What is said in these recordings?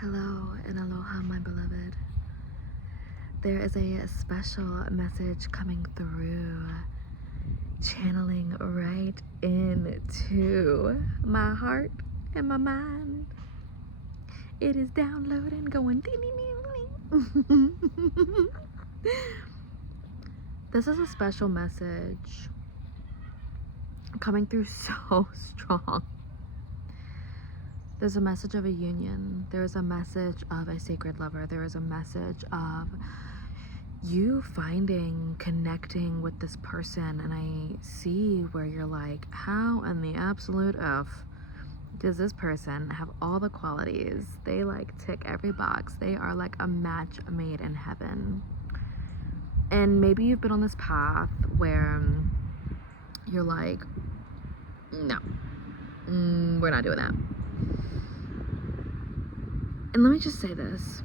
Hello and aloha, my beloved. There is a special message coming through, channeling right into my heart and my mind. It is downloading, going ding ding ding ding. This is a special message coming through so strong. There's a message of a union. There's a message of a sacred lover. There is a message of you connecting with this person. And I see where you're like, how in the absolute F does this person have all the qualities? They tick every box. They are like a match made in heaven. And maybe you've been on this path where you're like, no, we're not doing that. And let me just say this.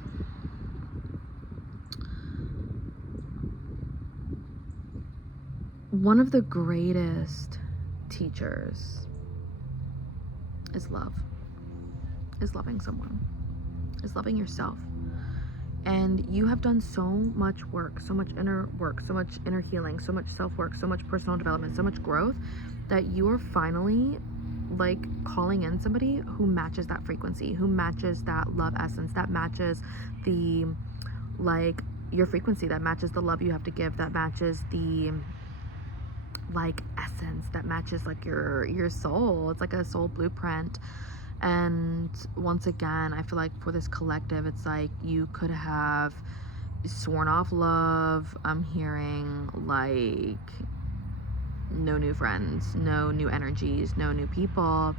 One of the greatest teachers is love. Is loving someone. Is loving yourself. And you have done so much work, so much inner work, so much inner healing, so much self-work, so much personal development, so much growth that you are finally calling in somebody who matches that frequency, who matches that love essence, that matches the your frequency, that matches the love you have to give, that matches the essence, that matches your soul. It's like a soul blueprint. And once again, I feel like for this collective, it's like you could have sworn off love. I'm hearing no new friends, no new energies, no new people.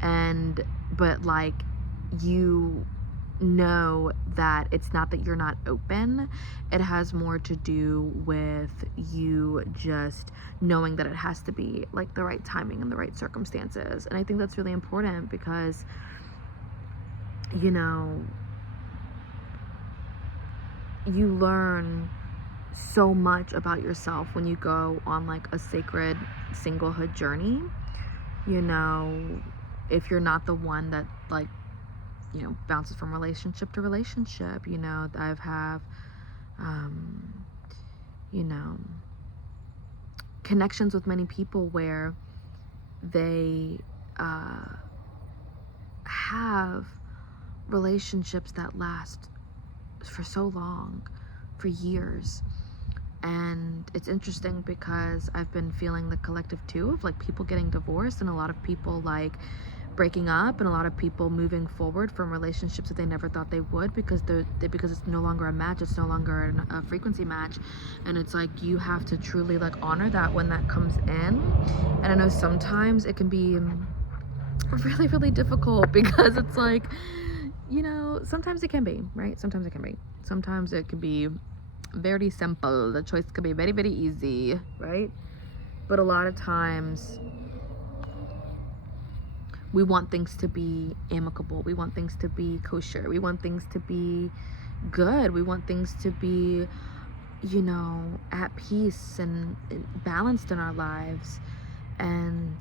But you know that it's not that you're not open. It has more to do with you just knowing that it has to be the right timing and the right circumstances. And I think that's really important because you learn so much about yourself when you go on a sacred singlehood journey. If you're not the one that bounces from relationship to relationship, I've have connections with many people where they have relationships that last for so long, for years. And it's interesting because I've been feeling the collective too of people getting divorced, and a lot of people breaking up, and a lot of people moving forward from relationships that they never thought they would because it's no longer a match, it's no longer a frequency match. And it's you have to truly honor that when that comes in. And I know sometimes it can be really, really difficult because it's sometimes it can be, right? Sometimes it can be very simple. The choice could be very, very easy, right? But a lot of times we want things to be amicable. We want things to be kosher. We want things to be good. We want things to be, at peace and balanced in our lives. And,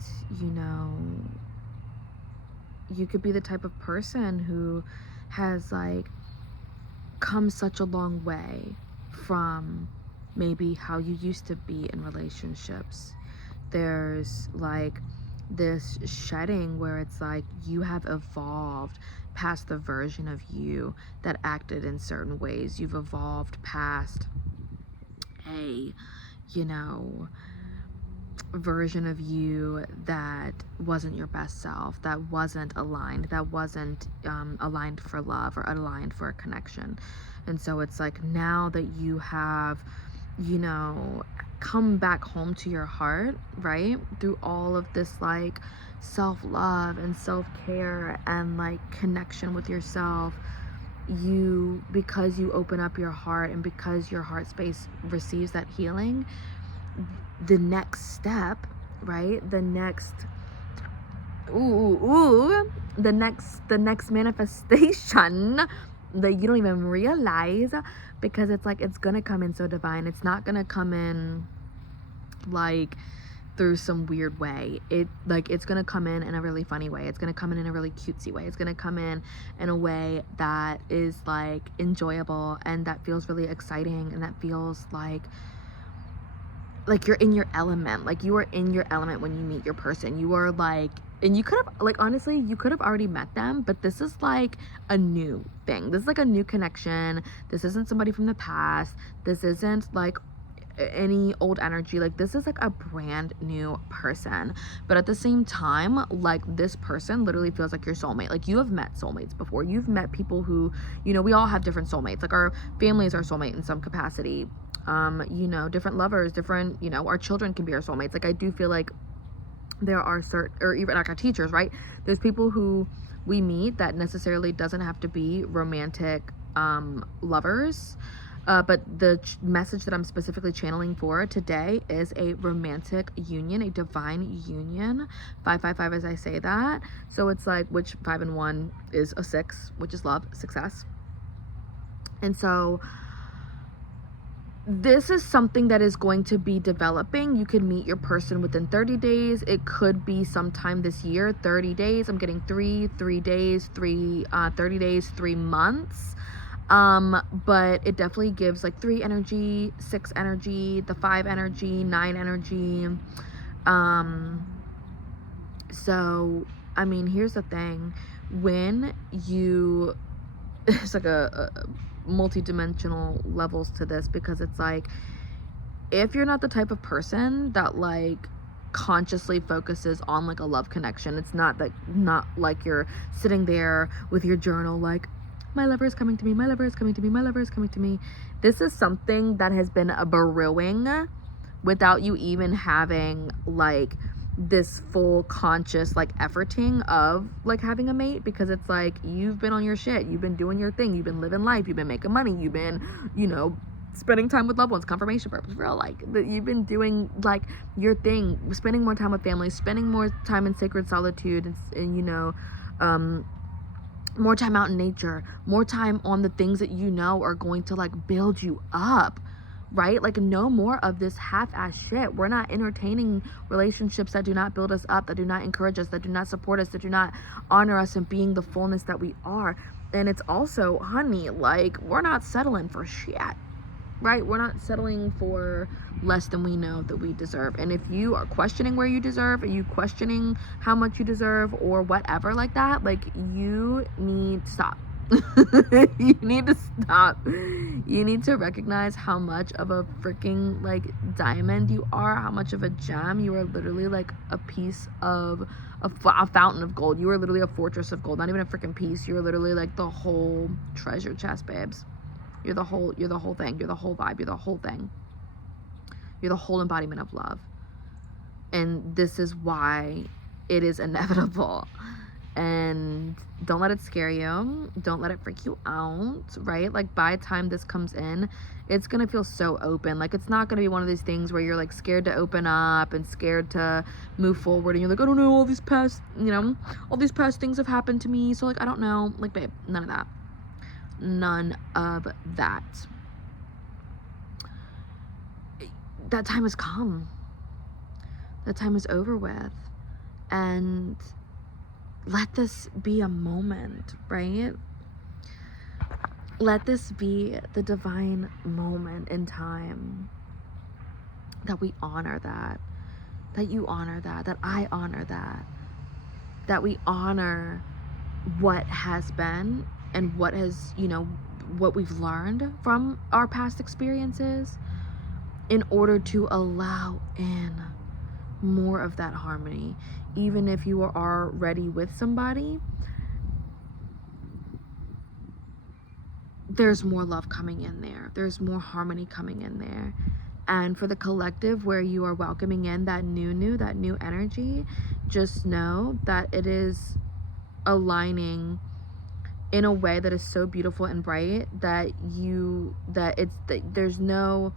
you could be the type of person who has come such a long way from maybe how you used to be in relationships. There's this shedding where it's you have evolved past the version of you that acted in certain ways. You've evolved past a version of you that wasn't your best self, that wasn't aligned, aligned for love or aligned for a connection. And so it's now that you have come back home to your heart, right, through all of this self-love and self-care and connection with yourself, because you open up your heart and because your heart space receives that healing, the next step, right, the next manifestation that you don't even realize, because it's gonna come in so divine. It's not gonna come in through some weird way. It's gonna come in a really funny way. It's gonna come in a really cutesy way. It's gonna come in a way that is like enjoyable and that feels really exciting and that feels like you're in your element. Like you are in your element when you meet your person. You are like, and you could have, like, honestly, you could have already met them, but this is like a new thing. This is like a new connection. This isn't somebody from the past. This isn't like any old energy. Like this is like a brand new person, but at the same time, like this person literally feels like your soulmate. Like you have met soulmates before. You've met people who, you know, we all have different soulmates. Like our family is our soulmate in some capacity. You know, different lovers, different, you know, our children can be our soulmates. Like I do feel like there are certain, or even like our teachers, right? There's people who we meet that necessarily doesn't have to be romantic lovers. But the message that I'm specifically channeling for today is a romantic union, a divine union. 555 as I say that. So it's like, which 5 and 1 is a 6, which is love, success. And so this is something that is going to be developing. You could meet your person within 30 days. It could be sometime this year, 30 days. I'm getting 3 days, 30 days, 3 months. But it definitely gives like 3 energy, 6 energy, the 5 energy, 9 energy. So, I mean, here's the thing. When you, it's like a multi-dimensional levels to this, because it's like, if you're not the type of person that like consciously focuses on like a love connection, it's not like you're sitting there with your journal like, my lover is coming to me, my lover is coming to me, my lover is coming to me. This is something that has been a brewing without you even having like this full conscious like efforting of like having a mate, because it's like you've been on your shit, you've been doing your thing, you've been living life, you've been making money, you've been, you know, spending time with loved ones, confirmation purpose, real, like you've been doing like your thing, spending more time with family, spending more time in sacred solitude, and you know, more time out in nature, more time on the things that you know are going to like build you up, right? Like no more of this half-ass shit. We're not entertaining relationships that do not build us up, that do not encourage us, that do not support us, that do not honor us in being the fullness that we are. And it's also, honey, like we're not settling for shit, right? We're not settling for less than we know that we deserve. And if you are questioning where you deserve, are you questioning how much you deserve or whatever like that, like you need to stop. You need to stop. You need to recognize how much of a freaking like diamond you are, how much of a gem. You are literally like a piece of a fountain of gold. You are literally a fortress of gold, not even a freaking piece. You're literally like the whole treasure chest, babes. You're the whole thing. You're the whole vibe. You're the whole thing. You're the whole embodiment of love. And this is why it is inevitable. And don't let it scare you. Don't let it freak you out, right? Like by the time this comes in, it's going to feel so open. Like it's not going to be one of these things where you're like scared to open up and scared to move forward. And you're like, I don't know, all these past things have happened to me. So like, I don't know. Like, babe, none of that. None of that. That time has come. That time is over with. And let this be a moment, right? Let this be the divine moment in time that we honor that you honor that I honor that we honor what has been and what has, you know, what we've learned from our past experiences, in order to allow in more of that harmony. Even if you are already with somebody, there's more love coming in there. There's more harmony coming in there. And for the collective, where you are welcoming in that new energy, just know that it is aligning in a way that is so beautiful and bright that there's no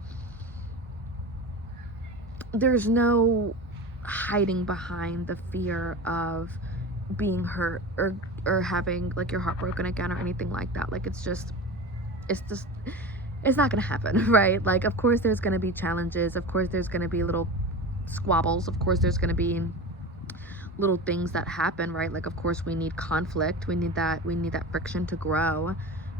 hiding behind the fear of being hurt or having like your heart broken again or anything like that. Like it's not gonna happen, right? Like of course there's gonna be challenges, of course there's gonna be little squabbles. Of course, there's going to be little things that happen, right? Like, of course, we need conflict. We need that friction to grow.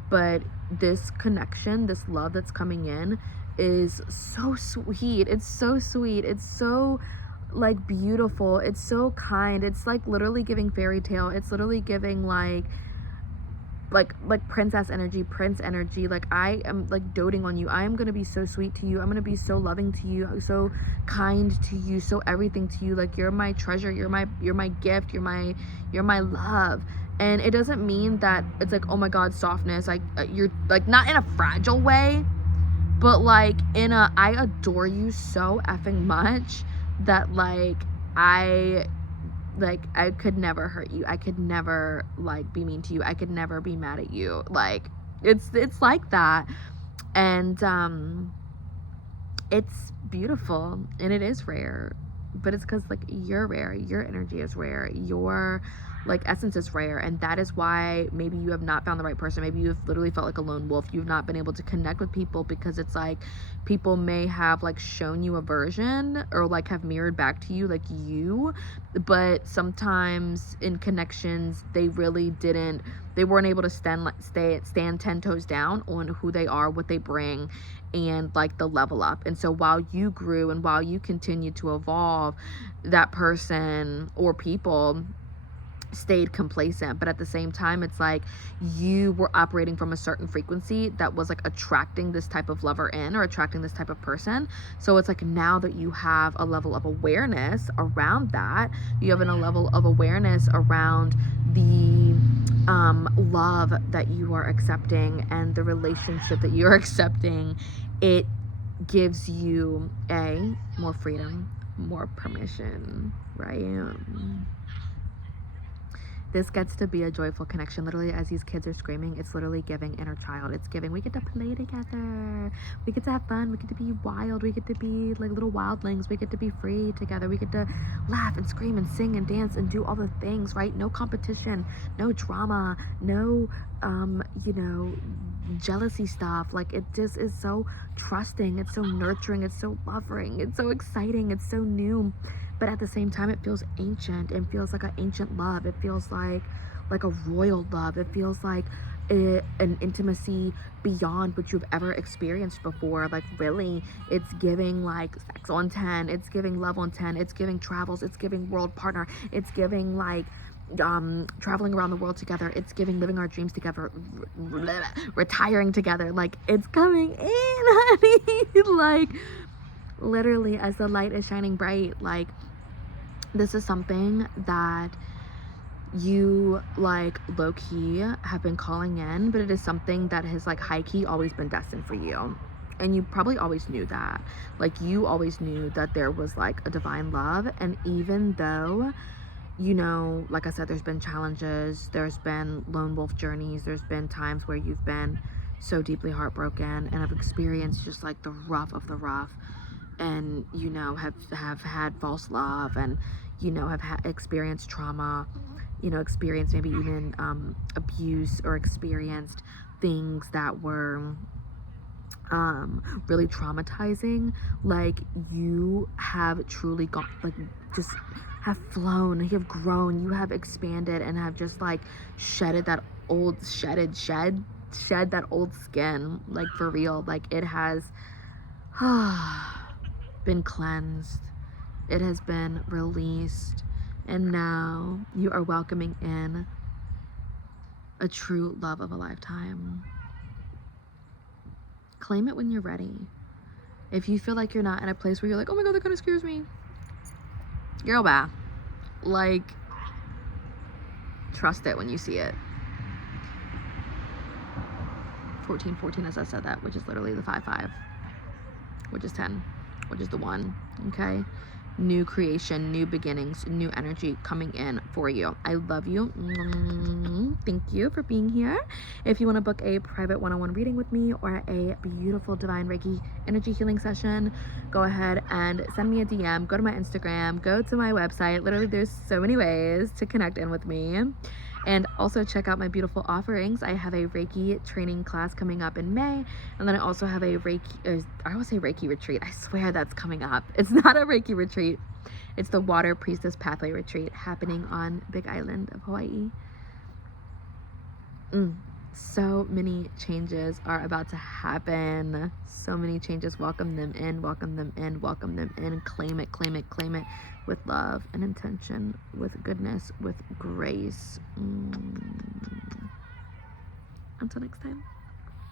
But this connection, this love that's coming in is so sweet. It's so sweet. It's so like beautiful. It's so kind. It's like literally giving fairy tale. It's literally giving like princess energy, prince energy. Like, I am like doting on you. I am gonna be so sweet to you. I'm gonna be so loving to you, so kind to you, so everything to you. Like, you're my treasure, you're my gift, you're my love. And it doesn't mean that it's like, oh my god, softness, like you're like, not in a fragile way, but like in a, I adore you so effing much that like I could never hurt you. I could never like be mean to you. I could never be mad at you. Like, it's like that. And it's beautiful, and it is rare, but it's because like you're rare, your energy is rare, your like essence is rare. And that is why maybe you have not found the right person. Maybe you've literally felt like a lone wolf. You've not been able to connect with people because it's like people may have like shown you a version or like have mirrored back to you like you, but sometimes in connections they really didn't, they weren't able to stand 10 toes down on who they are, what they bring, and like the level up. And so while you grew and while you continued to evolve, that person or people stayed complacent. But at the same time, it's like you were operating from a certain frequency that was like attracting this type of lover in, or attracting this type of person. So it's like now that you have a level of awareness around that, you have a level of awareness around the love that you are accepting and the relationship that you are accepting, it gives you more freedom, more permission, right? This gets to be a joyful connection. Literally, as these kids are screaming, it's literally giving inner child. It's giving, we get to play together. We get to have fun. We get to be wild. We get to be like little wildlings. We get to be free together. We get to laugh and scream and sing and dance and do all the things, right? No competition, no drama, no, jealousy stuff. Like, it just is so trusting. It's so nurturing. It's so loving. It's so exciting. It's so new. But at the same time, it feels ancient and feels like an ancient love. It feels like a royal love. It feels like an intimacy beyond what you've ever experienced before. Like, really, it's giving like sex on 10. It's giving love on 10. It's giving travels. It's giving world partner. It's giving like traveling around the world together. It's giving living our dreams together, retiring together. Like, it's coming in, honey. Like, literally, as the light is shining bright, like, this is something that you like low-key have been calling in, but it is something that has like high-key always been destined for you. And you probably always knew that. Like, you always knew that there was like a divine love. And even though, like I said, there's been challenges, there's been lone wolf journeys, there's been times where you've been so deeply heartbroken and have experienced just like the rough of the rough, and have had false love, and have experienced trauma, experienced maybe even abuse, or experienced things that were really traumatizing. Like, you have truly gone, like, just have flown, you have grown, you have expanded, and have just like shed that old skin, like, for real. Like, it has been cleansed, it has been released, and now you are welcoming in a true love of a lifetime. Claim it when you're ready. If you feel like you're not in a place where you're like, oh my god, that kind of scares me, girl, bye. Like, trust it when you see it. 1414, as I said that, which is literally the 5-5, which is 10, which is the 1. Okay, new creation, new beginnings, new energy coming in for you. I love you. Thank you for being here. If you want to book a private one-on-one reading with me, or a beautiful divine Reiki energy healing session, go ahead and send me a DM. Go to my Instagram, go to my website. Literally, there's so many ways to connect in with me. And also check out my beautiful offerings. I have a Reiki training class coming up in May, and then I also have a Reiki, I always say Reiki retreat. I swear that's coming up. It's not a Reiki retreat. It's the Water Priestess Pathway Retreat happening on Big Island of Hawaii. So many changes are about to happen. So many changes. Welcome them in, welcome them in, welcome them in. Claim it, claim it, claim it with love and intention, with goodness, with grace. Until next time.